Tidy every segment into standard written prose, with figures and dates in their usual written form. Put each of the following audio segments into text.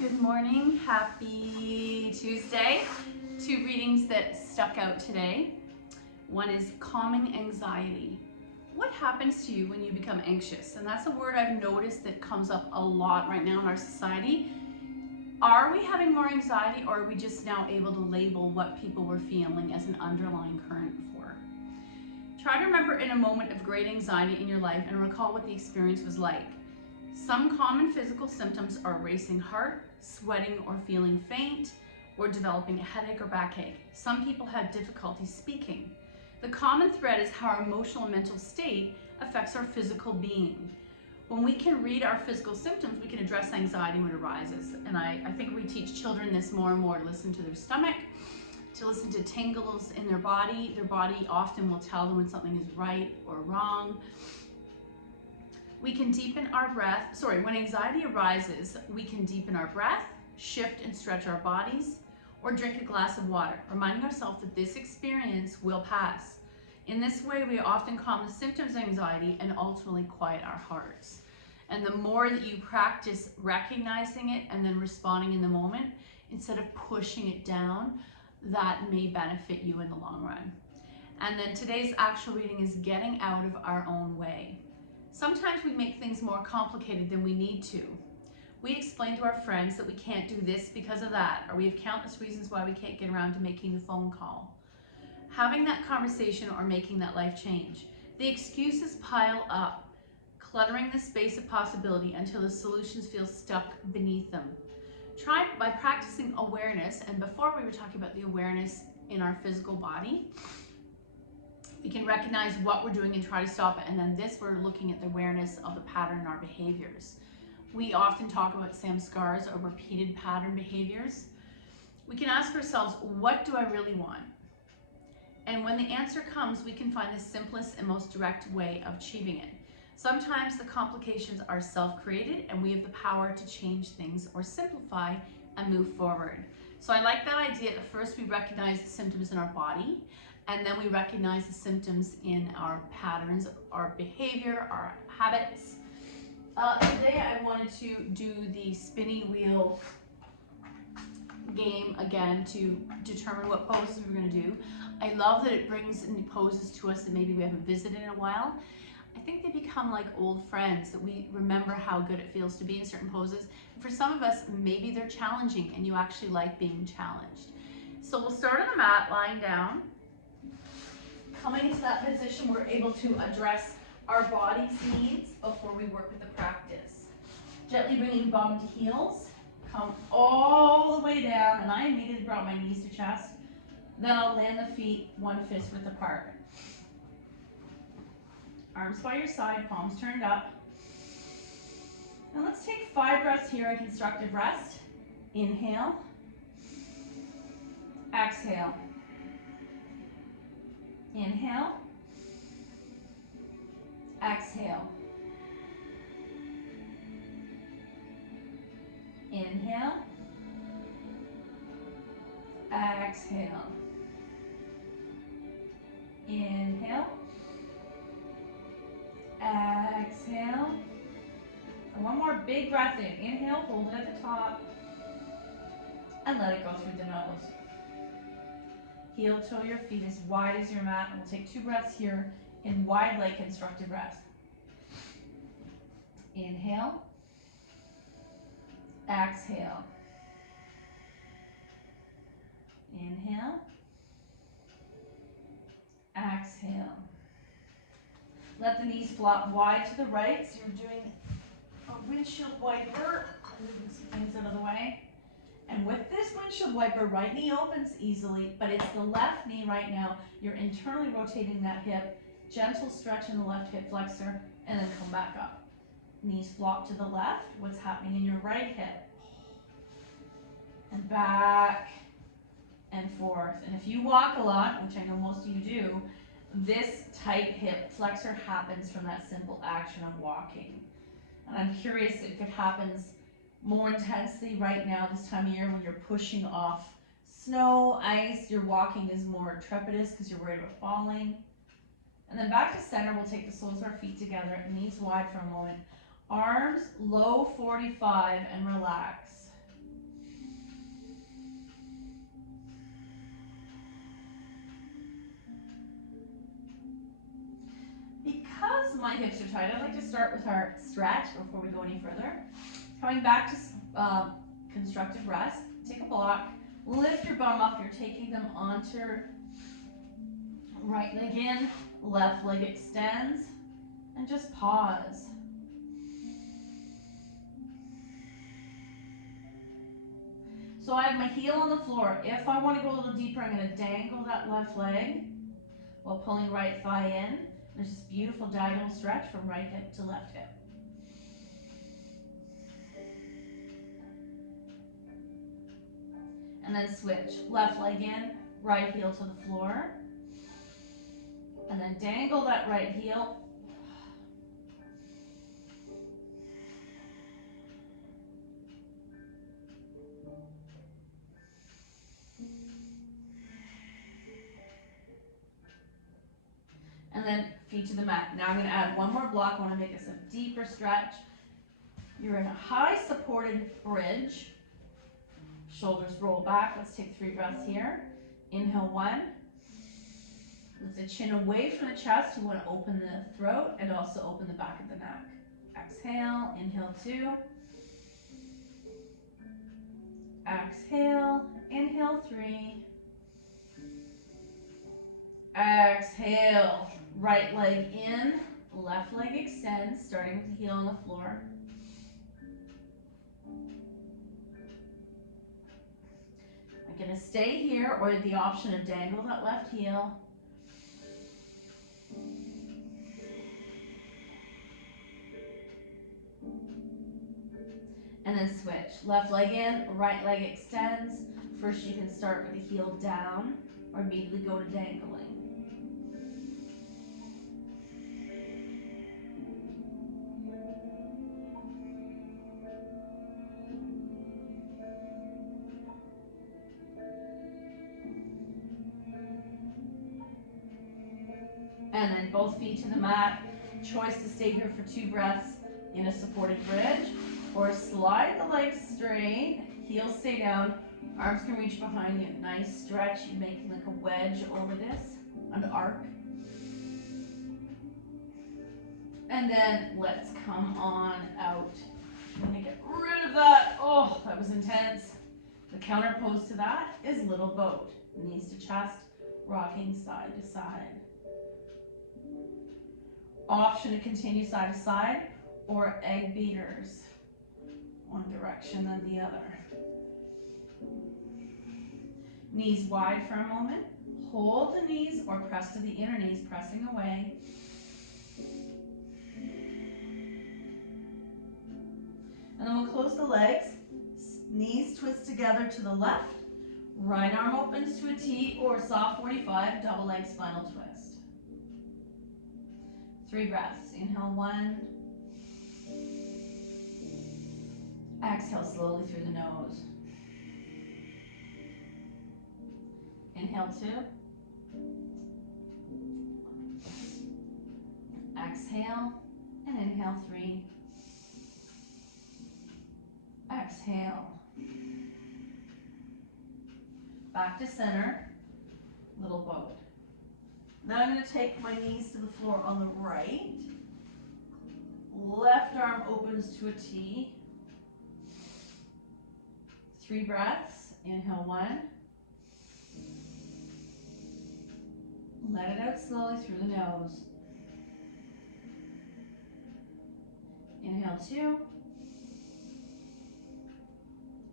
Good morning, happy Tuesday. Two readings that stuck out today. One is calming anxiety. What happens to you when you become anxious? And that's a word I've noticed that comes up a lot right now in our society. Are we having more anxiety, or are we just now able to label what people were feeling as an underlying current before? Try to remember in a moment of great anxiety in your life and recall what the experience was like. Some common physical symptoms are racing heart, sweating or feeling faint, or developing a headache or backache. Some people have difficulty speaking. The common thread is how our emotional and mental state affects our physical being. When we can read our physical symptoms, we can address anxiety when it arises. And I think we teach children this more and more, to listen to their stomach, to listen to tingles in their body. Their body often will tell them when something is right or wrong. We can deepen our breath. When anxiety arises, we can deepen our breath, shift and stretch our bodies, or drink a glass of water, reminding ourselves that this experience will pass. In this way, we often calm the symptoms of anxiety and ultimately quiet our hearts. And the more that you practice recognizing it and then responding in the moment, instead of pushing it down, that may benefit you in the long run. And then today's actual reading is getting out of our own way. Sometimes we make things more complicated than we need to. We explain to our friends that we can't do this because of that, or we have countless reasons why we can't get around to making the phone call, having that conversation, or making that life change. The excuses pile up, cluttering the space of possibility until the solutions feel stuck beneath them. Try by practicing awareness, and before we were talking about the awareness in our physical body. We can recognize what we're doing and try to stop it. And then we're looking at the awareness of the pattern in our behaviors. We often talk about samskars, or repeated pattern behaviors. We can ask ourselves, what do I really want? And when the answer comes, we can find the simplest and most direct way of achieving it. Sometimes the complications are self-created, and we have the power to change things or simplify and move forward. So I like that idea that first we recognize the symptoms in our body, and then we recognize the symptoms in our patterns, our behavior, our habits. Today I wanted to do the spinny wheel game again to determine what poses we're going to do. I love that it brings new poses to us that maybe we haven't visited in a while. I think they become like old friends, that we remember how good it feels to be in certain poses. And for some of us, maybe they're challenging and you actually like being challenged. So we'll start on the mat, lying down. Coming into that position, we're able to address our body's needs before we work with the practice. Gently bringing bum to heels, come all the way down, and I immediately brought my knees to chest. Then I'll land the feet one fist width apart. Arms by your side, palms turned up. And let's take 5 breaths here in constructive rest. Inhale, exhale. Inhale, exhale. Inhale, exhale. Inhale, exhale. And one more big breath in. Inhale, hold it at the top, and let it go through the nose. Heel toe your feet as wide as your mat, and we'll take 2 breaths here in wide leg constructive rest. Inhale, exhale. Inhale, exhale. Let the knees flop wide to the right, so you're doing a windshield wiper. Moving some things out of the way. And with this windshield wiper, right knee opens easily, but it's the left knee right now. You're internally rotating that hip, gentle stretch in the left hip flexor, and then come back up. Knees flop to the left. What's happening in your right hip? And back and forth. And if you walk a lot, which I know most of you do, this tight hip flexor happens from that simple action of walking. And I'm curious if it happens more intensely right now this time of year when you're pushing off snow, ice, your walking is more trepidous because you're worried about falling. And then back to center, we'll take the soles of our feet together, knees wide for a moment. Arms low 45 and relax. my hips are tight, I'd like to start with our stretch before we go any further. Coming back to constructive rest, take a block, lift your bum up, you're taking them onto right leg in, left leg extends, and just pause. So I have my heel on the floor. If I want to go a little deeper, I'm going to dangle that left leg while pulling right thigh in. There's this beautiful diagonal stretch from right hip to left hip. And then switch. Left leg in, right heel to the floor. And then dangle that right heel. And then feet to the mat. Now I'm going to add one more block. I want to make this a deeper stretch. You're in a high supported bridge. Shoulders roll back. Let's take 3 breaths here. Inhale 1. Lift the chin away from the chest. You want to open the throat and also open the back of the neck. Exhale. Inhale 2. Exhale. Inhale 3. Exhale. Right leg in, left leg extends, starting with the heel on the floor. I'm going to stay here, or the option of dangle that left heel. And then switch. Left leg in, right leg extends. First you can start with the heel down, or immediately go to dangling. And then both feet to the mat. Choice to stay here for 2 breaths in a supported bridge, or slide the legs straight, heels stay down, arms can reach behind you. Nice stretch, you make like a wedge over this, an arc. And then let's come on out. I'm gonna get rid of that. Oh, that was intense. The counter pose to that is little boat. Knees to chest, rocking side to side. Option to continue side to side, or egg beaters, one direction then the other. Knees wide for a moment. Hold the knees or press to the inner knees, pressing away. And then we'll close the legs. Knees twist together to the left. Right arm opens to a T or soft 45, double leg spinal twist. 3 breaths. Inhale 1. Exhale slowly through the nose. Inhale 2. Exhale and inhale 3. Exhale. Back to center, little boat. Now I'm going to take my knees to the floor on the right. Left arm opens to a T. 3 breaths. Inhale 1. Let it out slowly through the nose. Inhale 2.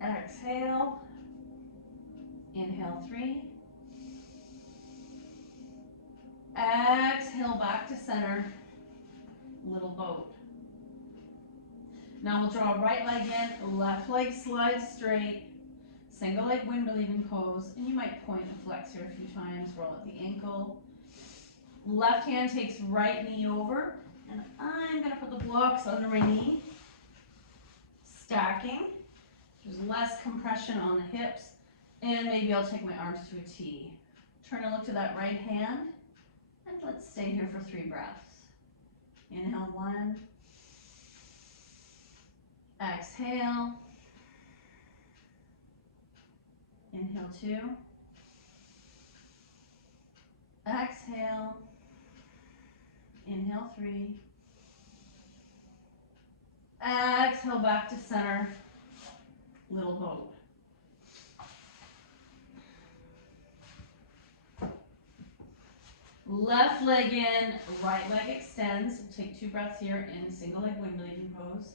Exhale. Inhale 3. Exhale back to center, little boat. Now we'll draw right leg in, left leg slides straight, single leg wind relieving pose, and you might point the flexor a few times, roll at the ankle. Left hand takes right knee over, and I'm going to put the blocks under my knee, stacking. There's less compression on the hips, and maybe I'll take my arms to a T. Turn and look to that right hand, and let's stay here for 3 breaths. Inhale 1. Exhale. Inhale 2. Exhale. Inhale 3. Exhale back to center, little boat. Left leg in, right leg extends. We'll take 2 breaths here in single leg wiggling pose.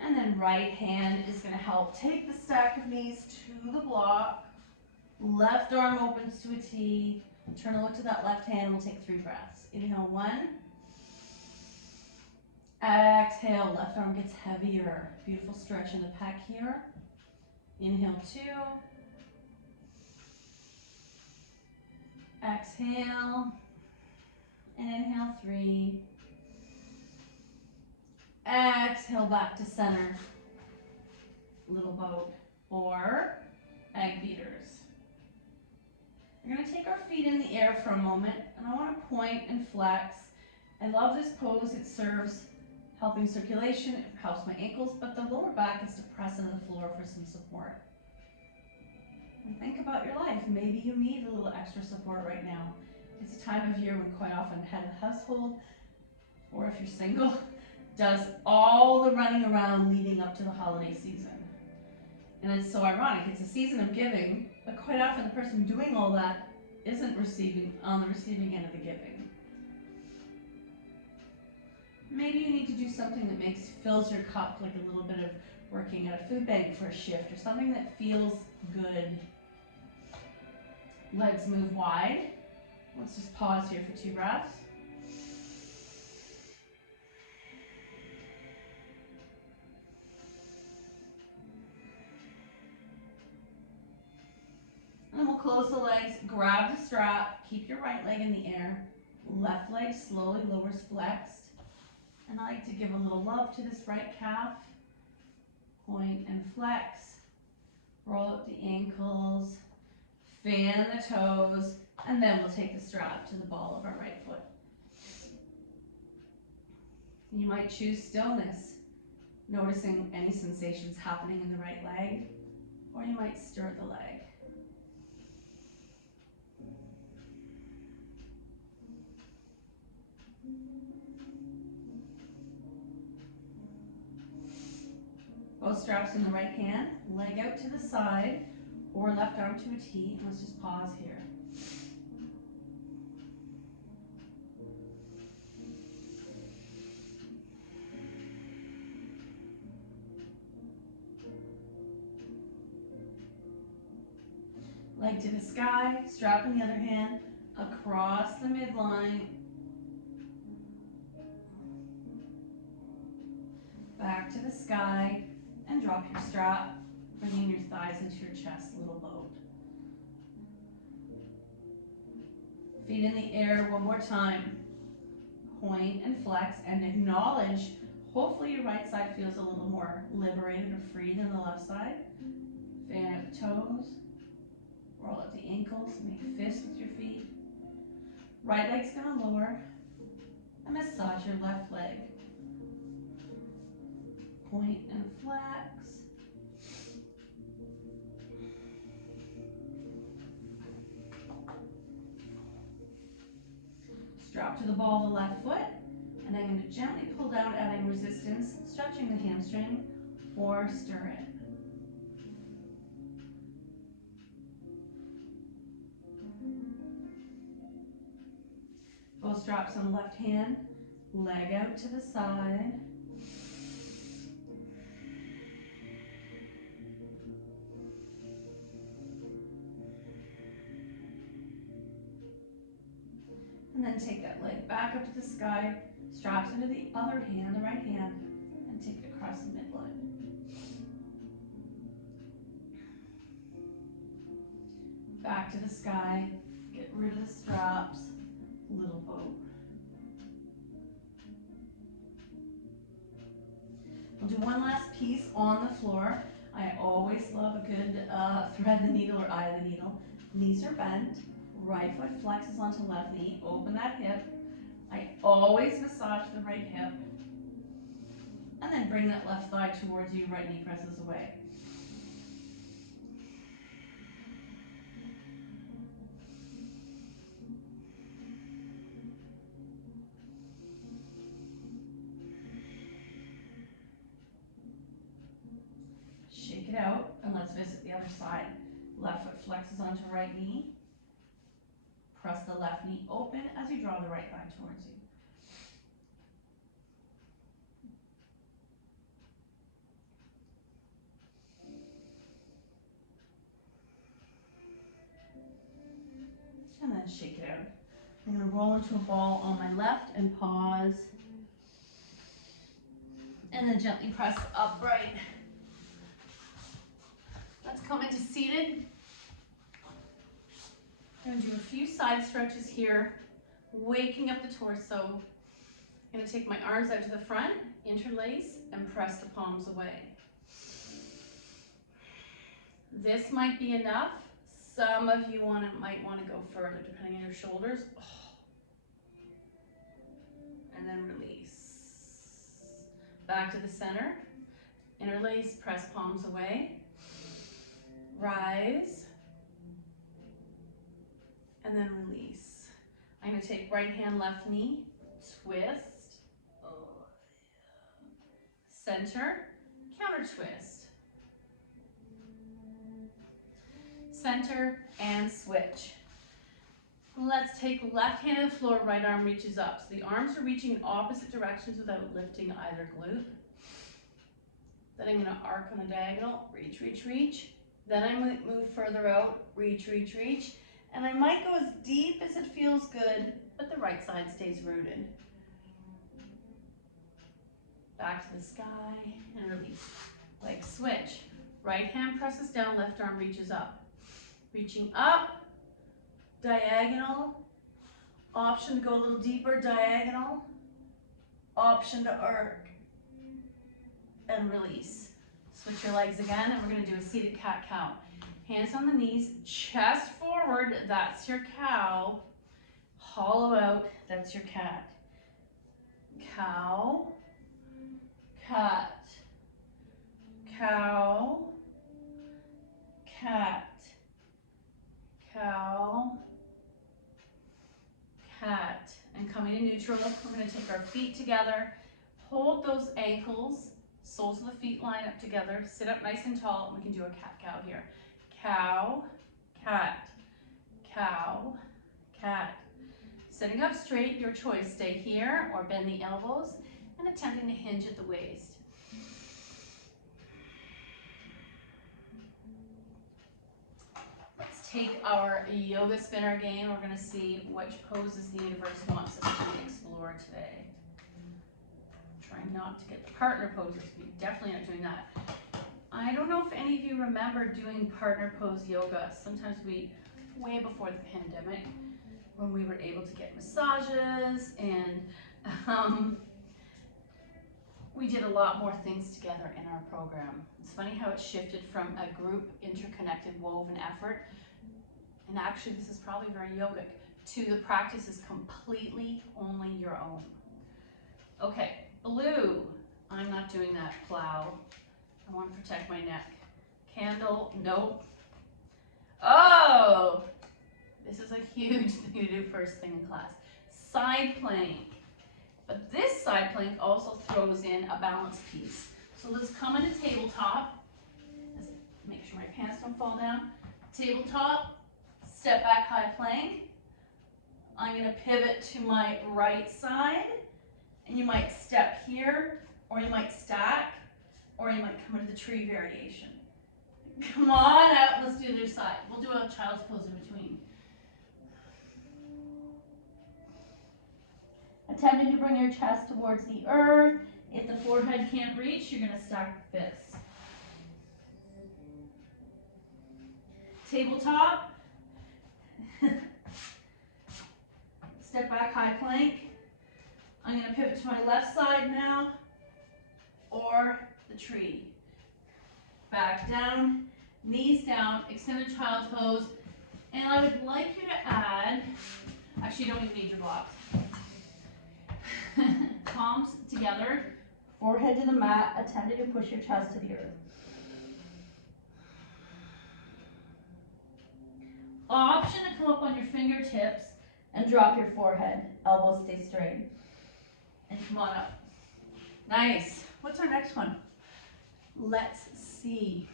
And then right hand is going to help take the stack of knees to the block. Left arm opens to a T. Turn to look to that left hand. We'll take 3 breaths. Inhale 1. Exhale, left arm gets heavier. Beautiful stretch in the pec here. Inhale 2. Exhale. And inhale 3. Exhale back to center. Little boat or egg beaters. We're going to take our feet in the air for a moment, and I want to point and flex. I love this pose. It serves helping circulation, it helps my ankles, but the lower back is to press into the floor for some support. And think about your life. Maybe you need a little extra support right now. It's a time of year when quite often head of household, or if you're single, does all the running around leading up to the holiday season. And it's so ironic. It's a season of giving, but quite often the person doing all that isn't on the receiving end of the giving. Maybe you need to do something that fills your cup, like a little bit of working at a food bank for a shift, or something that feels good. Legs move wide. Let's just pause here for 2 breaths. And then we'll close the legs, grab the strap, keep your right leg in the air, left leg slowly lowers flexed. And I like to give a little love to this right calf. Point and flex, roll up the ankles, fan the toes, and then we'll take the strap to the ball of our right foot. You might choose stillness, noticing any sensations happening in the right leg, or you might stir the leg. Both straps in the right hand, leg out to the side, or left arm to a T, and let's just pause here. Leg to the sky, strap in the other hand, across the midline, back to the sky, and drop your strap, bringing your thighs into your chest, little boat. Feet in the air one more time. Point and flex and acknowledge, hopefully your right side feels a little more liberated or free than the left side. Fan out the toes, roll up the ankles, make fists with your feet. Right leg's gonna lower, and massage your left leg. Point and flex. Strap to the ball of the left foot, and I'm going to gently pull down, adding resistance, stretching the hamstring, or stir it. Both straps on the left hand, leg out to the side. And then take that leg back up to the sky, straps into the other hand, the right hand, and take it across the midline. Back to the sky, get rid of the straps, little boat. We'll do one last piece on the floor. I always love a good thread the needle or eye the needle. Knees are bent, right foot flexes onto left knee, open that hip. I always massage the right hip. And then bring that left thigh towards you, right knee presses away. out, and let's visit the other side. Left foot flexes onto right knee. Press the left knee open as you draw the right thigh towards you. And then shake it out. I'm going to roll into a ball on my left and pause. And then gently press upright. Let's come into seated. I'm going to do a few side stretches here, waking up the torso. I'm going to take my arms out to the front, interlace, and press the palms away. This might be enough. Some of you might want to go further, depending on your shoulders. And then release. Back to the center. Interlace, press palms away. Rise. And then release. I'm going to take right hand, left knee, twist, center, counter twist, center, and switch. Let's take left hand to the floor, right arm reaches up. So the arms are reaching in opposite directions without lifting either glute. Then I'm going to arc on a diagonal, reach, reach, reach. Then I move further out, reach, reach, reach. And I might go as deep as it feels good, but the right side stays rooted. Back to the sky and release. Leg switch. Right hand presses down, left arm reaches up. Reaching up, diagonal. Option to go a little deeper, diagonal. Option to arc. And release. Switch your legs again, and we're going to do a seated cat-cow. Hands on the knees, chest forward, that's your cow. Hollow out, that's your cat. Cow, cat, cow, cat, cow, cat. And coming to neutral, we're going to take our feet together, hold those ankles, soles of the feet line up together, sit up nice and tall, and we can do a cat-cow here. Cow, cat, cow, cat. Sitting up straight, your choice. Stay here or bend the elbows and attempting to hinge at the waist. Let's take our yoga spinner again. We're going to see which poses the universe wants us to explore today. Trying not to get the partner poses. We're definitely not doing that. I don't know if any of you remember doing partner pose yoga. Sometimes way before the pandemic, when we were able to get massages and we did a lot more things together in our program. It's funny how it shifted from a group interconnected woven effort, and actually this is probably very yogic, to the practice is completely only your own. Okay, blue. I'm not doing that. Plow. I want to protect my neck. Candle, nope. Oh, this is a huge thing to do first thing in class. Side plank. But this side plank also throws in a balance piece. So let's come into tabletop. Let's make sure my pants don't fall down. Tabletop, step back high plank. I'm going to pivot to my right side. And you might step here, or you might stack, or you might come into the tree variation. Come on out, let's do the other side. We'll do a child's pose in between. Attempting to bring your chest towards the earth. If the forehead can't reach, you're going to stack the fists. Tabletop. Step back, high plank. I'm going to pivot to my left side now, or the tree. Back down, knees down, extended child's pose. And I would like you to add, actually you don't even need your blocks. Palms together, forehead to the mat, attempting to push your chest to the earth. Option to come up on your fingertips and drop your forehead. Elbows stay straight. And come on up. Nice. What's our next one? Let's see.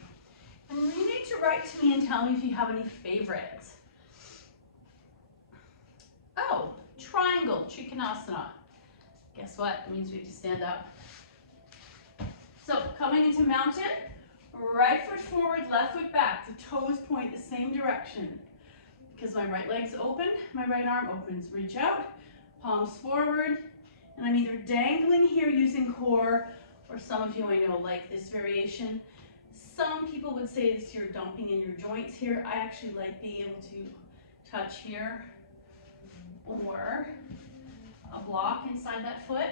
And you need to write to me and tell me if you have any favorites. Oh, triangle, Trikonasana. Guess what? It means we have to stand up. So coming into mountain, right foot forward, left foot back. The toes point the same direction. Because my right leg's open, my right arm opens. Reach out, palms forward, and I'm either dangling here using core, or some of you I know like this variation. Some people would say it's you're dumping in your joints here. I actually like being able to touch here, or a block inside that foot.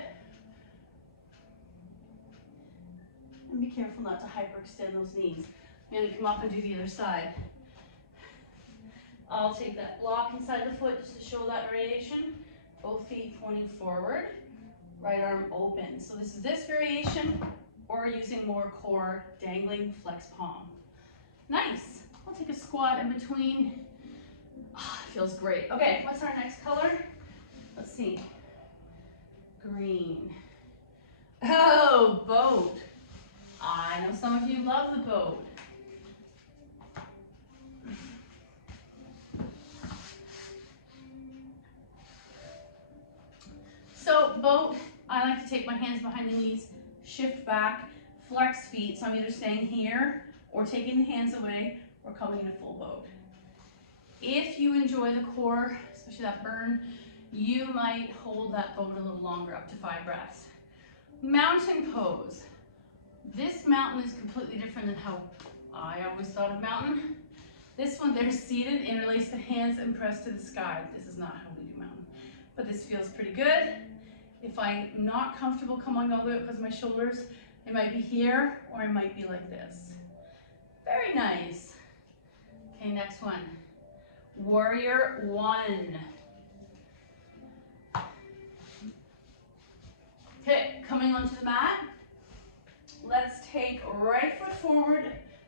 And be careful not to hyperextend those knees. I'm going to come up and do the other side. I'll take that block inside the foot just to show that variation. Both feet pointing forward, right arm open. So this is this variation, or using more core, dangling, flex palm. Nice. I'll take a squat in between. Oh, it feels great. Okay, what's our next color? Let's see. Green. Oh, boat. I know some of you love the boat. So boat, I like to take my hands behind the knees, shift back, flex feet. So I'm either staying here or taking the hands away or coming into full boat. If you enjoy the core, especially that burn, you might hold that boat a little longer, up to 5 breaths. Mountain pose. This mountain is completely different than how I always thought of mountain. This one, they're seated, interlace the hands and press to the sky. This is not how we do mountain, but this feels pretty good. If I'm not comfortable coming all the way up because of my shoulders, it might be here or it might be like this. Very nice. Okay, next one. Warrior one. Okay, coming onto the mat. Let's take right foot forward.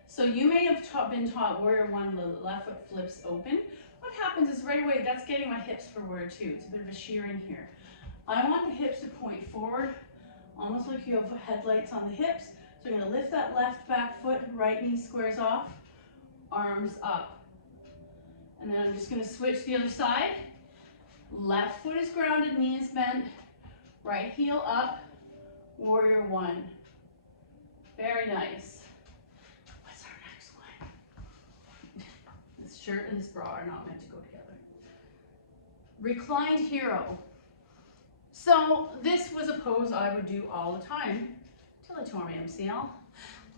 So you may have been taught warrior one, the left foot flips open. What happens is right away, that's getting my hips for warrior two. It's a bit of a shearing here. I want the hips to point forward, almost like you have headlights on the hips. So you're gonna lift that left back foot, right knee squares off, arms up. And then I'm just gonna switch the other side. Left foot is grounded, knee is bent, right heel up, warrior one. Very nice. What's our next one? This shirt and this bra are not meant to go together. Reclined hero. So this was a pose I would do all the time till I tore my MCL.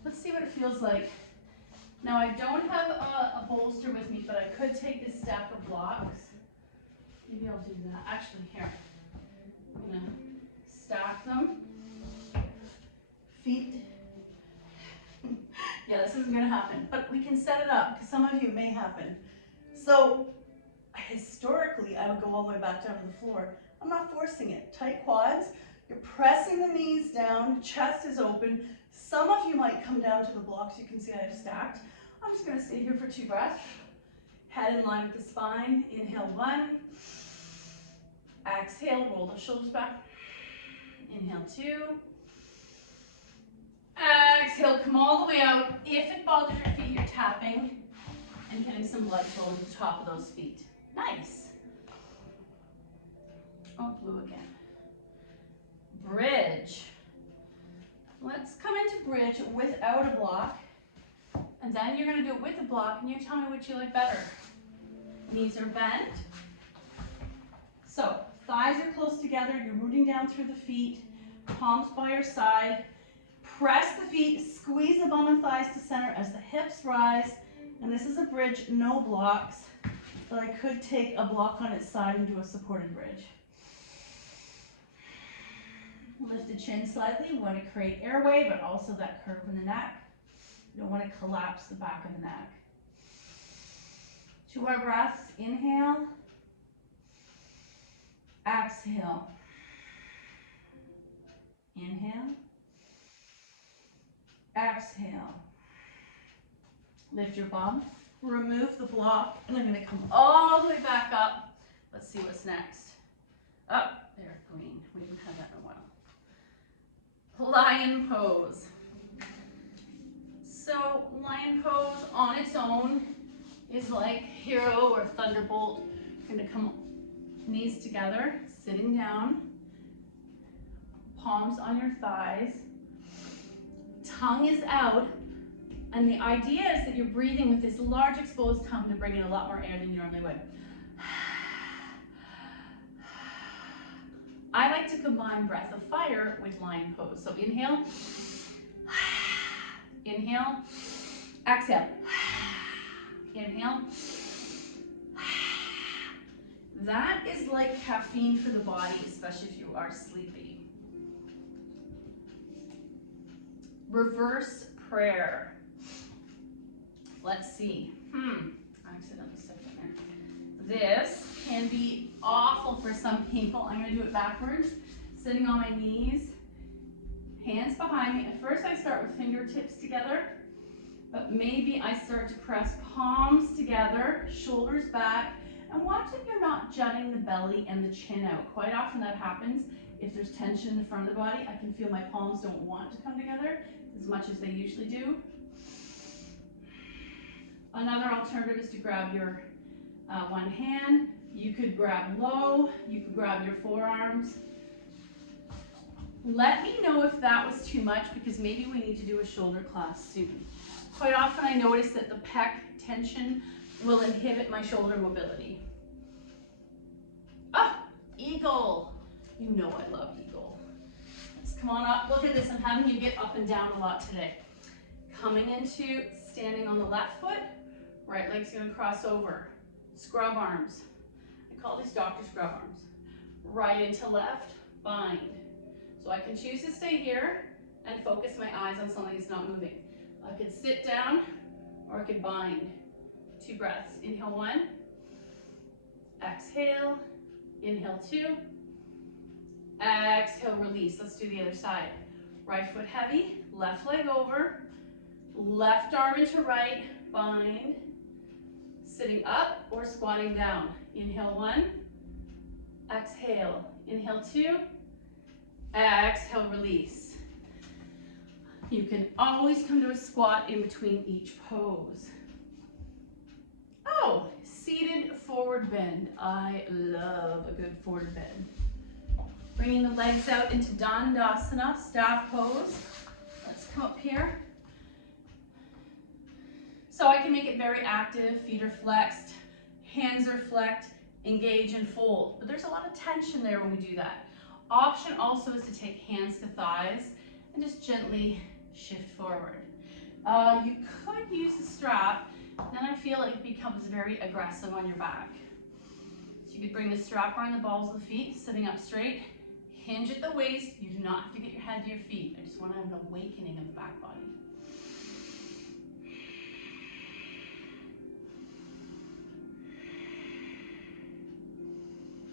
Let's see what it feels like. Now I don't have a bolster with me, but I could take this stack of blocks. Maybe I'll do that. Actually, here. I'm gonna stack them. Feet. Yeah, this isn't gonna happen, but we can set it up because some of you may happen. So historically, I would go all the way back down to the floor. I'm not forcing it. Tight quads. You're pressing the knees down, chest is open. Some of you might come down to the blocks. You can see I have stacked. I'm just gonna stay here for 2 breaths. Head in line with the spine. Inhale 1. Exhale, roll the shoulders back. Inhale 2. Exhale, come all the way out. If it bothers your feet, you're tapping and getting some blood flow to the top of those feet. Nice. Oh, blue again. Bridge. Let's come into bridge without a block. And then you're going to do it with a block, and you tell me what you like better. Knees are bent. So thighs are close together. You're rooting down through the feet. Palms by your side. Press the feet, squeeze the bum and thighs to center as the hips rise. And this is a bridge, no blocks. But I could take a block on its side and do a supported bridge. Lift the chin slightly. You want to create airway, but also that curve in the neck. You don't want to collapse the back of the neck. 2 more breaths. Inhale. Exhale. Inhale. Exhale. Lift your bum. Remove the block. And I'm going to come all the way back up. Let's see what's next. Up. There, green. We haven't had that in a while. Lion pose. So lion pose on its own is like hero or thunderbolt. You're gonna come knees together, sitting down, palms on your thighs, tongue is out, and the idea is that you're breathing with this large exposed tongue to bring in a lot more air than you normally would. I like to combine breath of fire with lion pose. So inhale, inhale, exhale, inhale. That is like caffeine for the body, especially if you are sleepy. Reverse prayer. Let's see. I accidentally stepped in there. This can be awful for some people. I'm going to do it backwards, sitting on my knees, hands behind me. At first I start with fingertips together, but maybe I start to press palms together, shoulders back, and watch that you're not jutting the belly and the chin out. Quite often that happens if there's tension in the front of the body. I can feel my palms don't want to come together as much as they usually do. Another alternative is to grab your one hand. You could grab low, you could grab your forearms. Let me know if that was too much, because maybe we need to do a shoulder class soon. Quite often I notice that the pec tension will inhibit my shoulder mobility. Ah, eagle. You know I love eagle. Let's come on up. Look at this. I'm having you get up and down a lot today. Coming into standing on the left foot, right leg's going to cross over. Scrub arms. I call these doctor scrub arms. Right into left, bind. So I can choose to stay here and focus my eyes on something that's not moving. I could sit down or I could bind. 2 breaths. Inhale 1. Exhale. Inhale 2. Exhale, release. Let's do the other side. Right foot heavy, left leg over, left arm into right, bind. Sitting up or squatting down. Inhale 1. Exhale. Inhale 2. Exhale, release. You can always come to a squat in between each pose. Oh, seated forward bend. I love a good forward bend. Bringing the legs out into Dandasana, staff pose. Let's come up here. So I can make it very active. Feet are flexed, hands are flexed, engage and fold. But there's a lot of tension there when we do that. Option also is to take hands to thighs and just gently shift forward. You could use a strap, then I feel like it becomes very aggressive on your back. So you could bring the strap around the balls of the feet, sitting up straight, hinge at the waist. You do not have to get your head to your feet. I just want to have an awakening of the back body.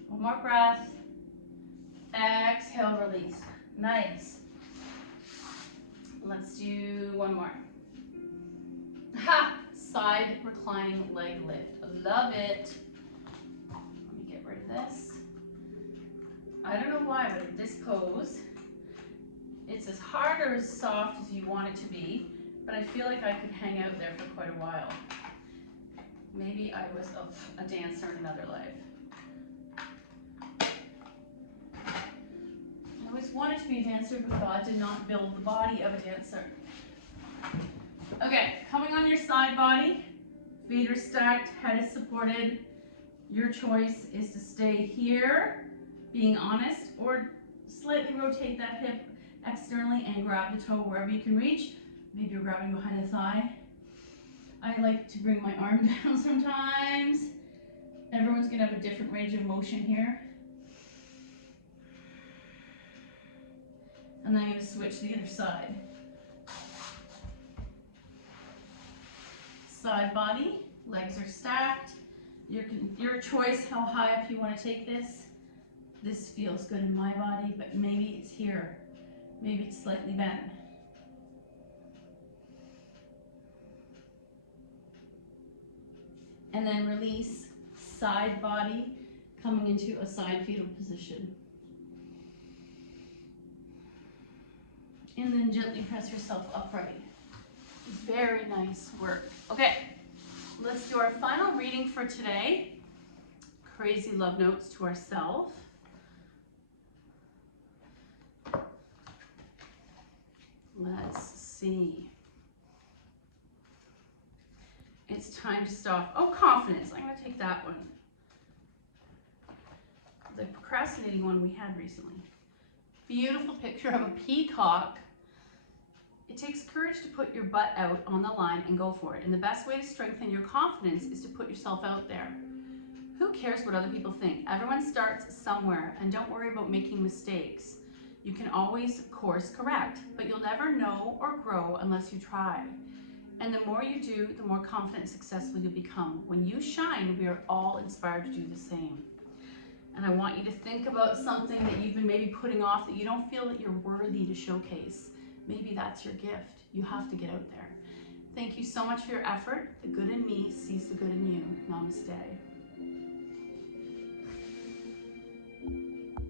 One more breath. Exhale, release. Nice. Let's do one more. Ha! Side reclining leg lift. Love it. Let me get rid of this. I don't know why, but in this pose, it's as hard or as soft as you want it to be, but I feel like I could hang out there for quite a while. Maybe I was a dancer in another life. I always wanted to be a dancer, but God did not build the body of a dancer. Okay, coming on your side body, feet are stacked, head is supported. Your choice is to stay here, being honest, or slightly rotate that hip externally and grab the toe wherever you can reach. Maybe you're grabbing behind the thigh. I like to bring my arm down sometimes. Everyone's gonna have a different range of motion here. And then I'm gonna switch to the other side. Side body, legs are stacked. Your choice how high up you want to take this. This feels good in my body, but maybe it's here. Maybe it's slightly bent. And then release, side body, coming into a side fetal position. And then gently press yourself upright. Very nice work. Okay, let's do our final reading for today. Crazy love notes to ourselves. Let's see. It's time to stop. Oh, confidence. I'm going to take that one. The procrastinating one we had recently. Beautiful picture of a peacock. It takes courage to put your butt out on the line and go for it. And the best way to strengthen your confidence is to put yourself out there. Who cares what other people think? Everyone starts somewhere, and don't worry about making mistakes. You can always course correct, but you'll never know or grow unless you try. And the more you do, the more confident and successful you'll become. When you shine, we are all inspired to do the same. And I want you to think about something that you've been maybe putting off that you don't feel that you're worthy to showcase. Maybe that's your gift. You have to get out there. Thank you so much for your effort. The good in me sees the good in you. Namaste.